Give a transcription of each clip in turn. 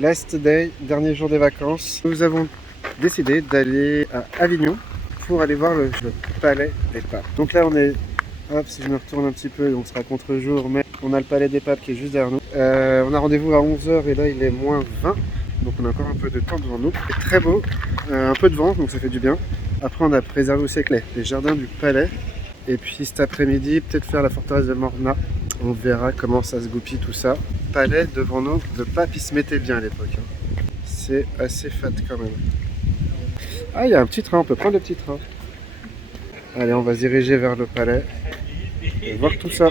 Last day, dernier jour des vacances. Nous avons décidé d'aller à Avignon pour aller voir le palais des papes. Donc là on est, hop, si je me retourne un petit peu, on sera contre-jour, mais on a le palais des papes qui est juste derrière nous. On a rendez-vous à 11 h et là il est moins 20, donc on a encore un peu de temps devant nous. C'est très beau, un peu de vent, donc ça fait du bien. Après on a préservé aussi avec les jardins du palais. Et puis cet après-midi, peut-être faire la forteresse de Morna. On verra comment ça se goupille tout ça. Palais devant nous, le pape il se mettait bien à l'époque. C'est assez fat quand même. Ah, il y a un petit train, on peut prendre le petit train. Allez, on va se diriger vers le palais et voir tout ça.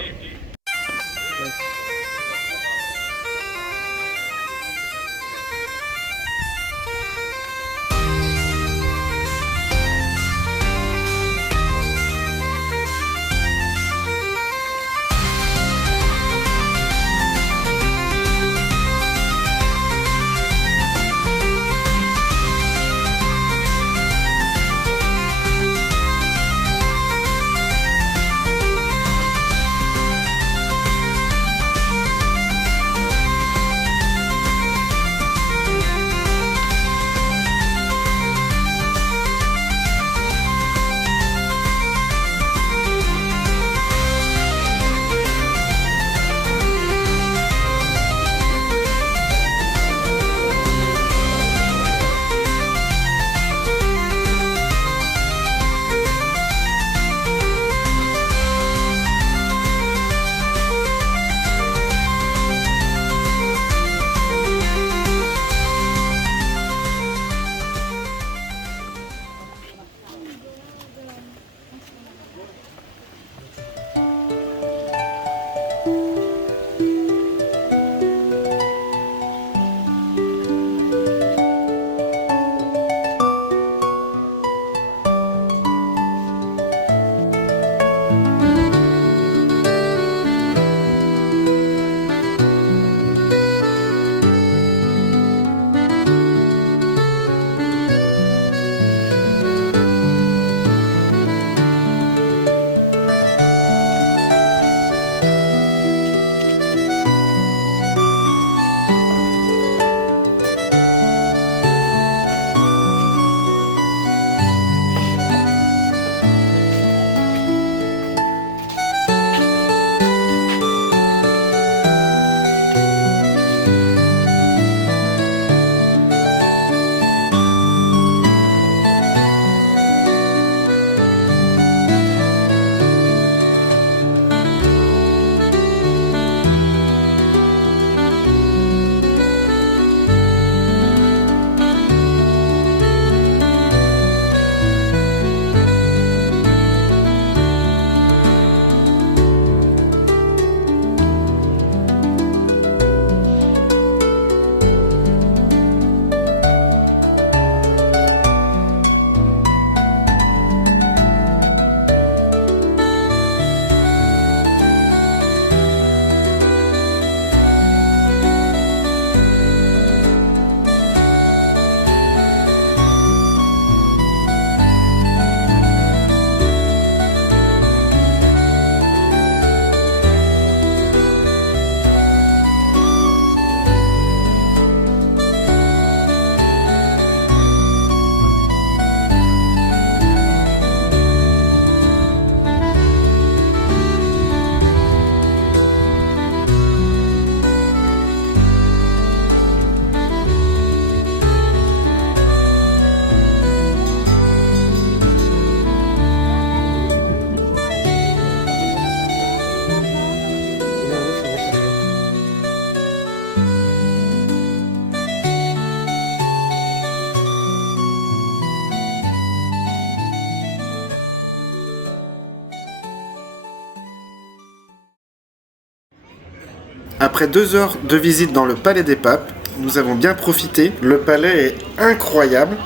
Après 2 heures de visite dans le palais des papes, nous avons bien profité. Le palais est incroyable.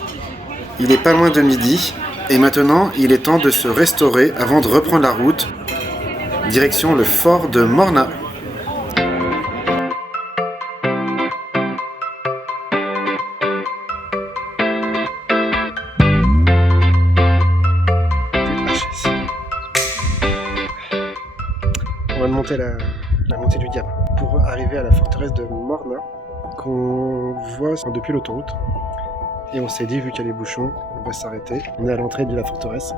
Il est pas loin de midi. Et maintenant, il est temps de se restaurer avant de reprendre la route. Direction le fort de Morna. On va monter la montée du diable pour arriver à la forteresse de Morna. qu'on voit depuis l'autoroute. Et on s'est dit, vu qu'il y a les bouchons, on va s'arrêter. On est à l'entrée de la forteresse.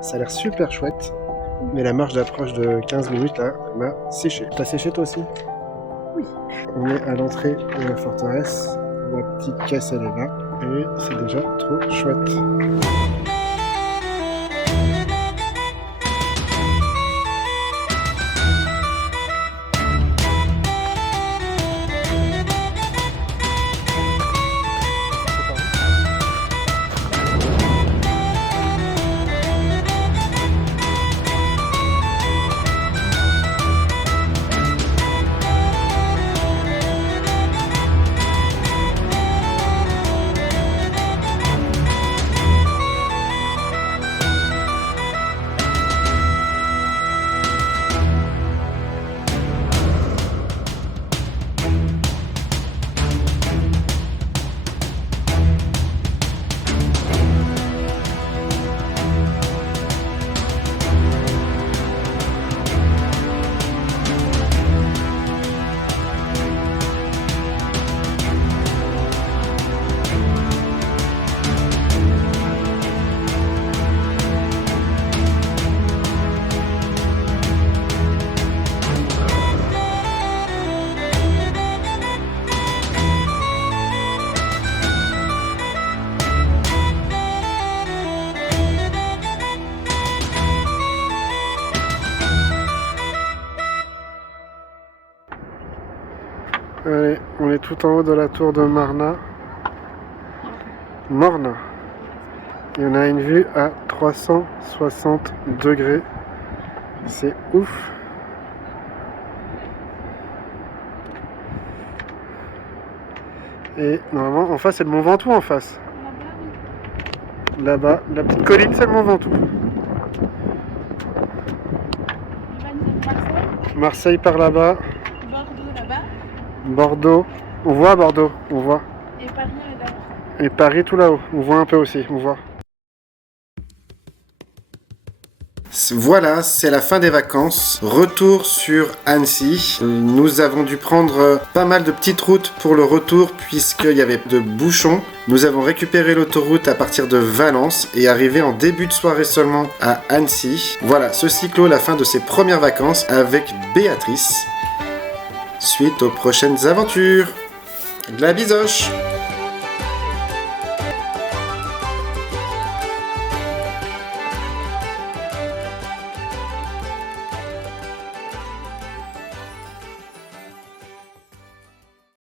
Ça a l'air super chouette. Mais la marche d'approche de 15 minutes, là, elle m'a séché. T'as séché toi aussi? Oui. On est à l'entrée de la forteresse. La petite caisse, elle est là. Et c'est déjà trop chouette. Allez, on est tout en haut de la tour de Morna. Et on a une vue à 360 degrés. C'est ouf. Et normalement, en face, c'est le Mont Ventoux en face. Là-bas, la petite colline, c'est le Mont Ventoux. Marseille par là-bas. Bordeaux là-bas. Bordeaux. On voit Bordeaux, on voit. Et Paris là-bas. Et Paris tout là-haut, on voit un peu aussi, on voit. Voilà, c'est la fin des vacances. Retour sur Annecy. Nous avons dû prendre pas mal de petites routes pour le retour puisqu'il y avait de bouchons. Nous avons récupéré l'autoroute à partir de Valence et arrivé en début de soirée seulement à Annecy. Voilà, ceci clôt la fin de ses premières vacances avec Béatrice. Suite aux prochaines aventures. De la bisoche!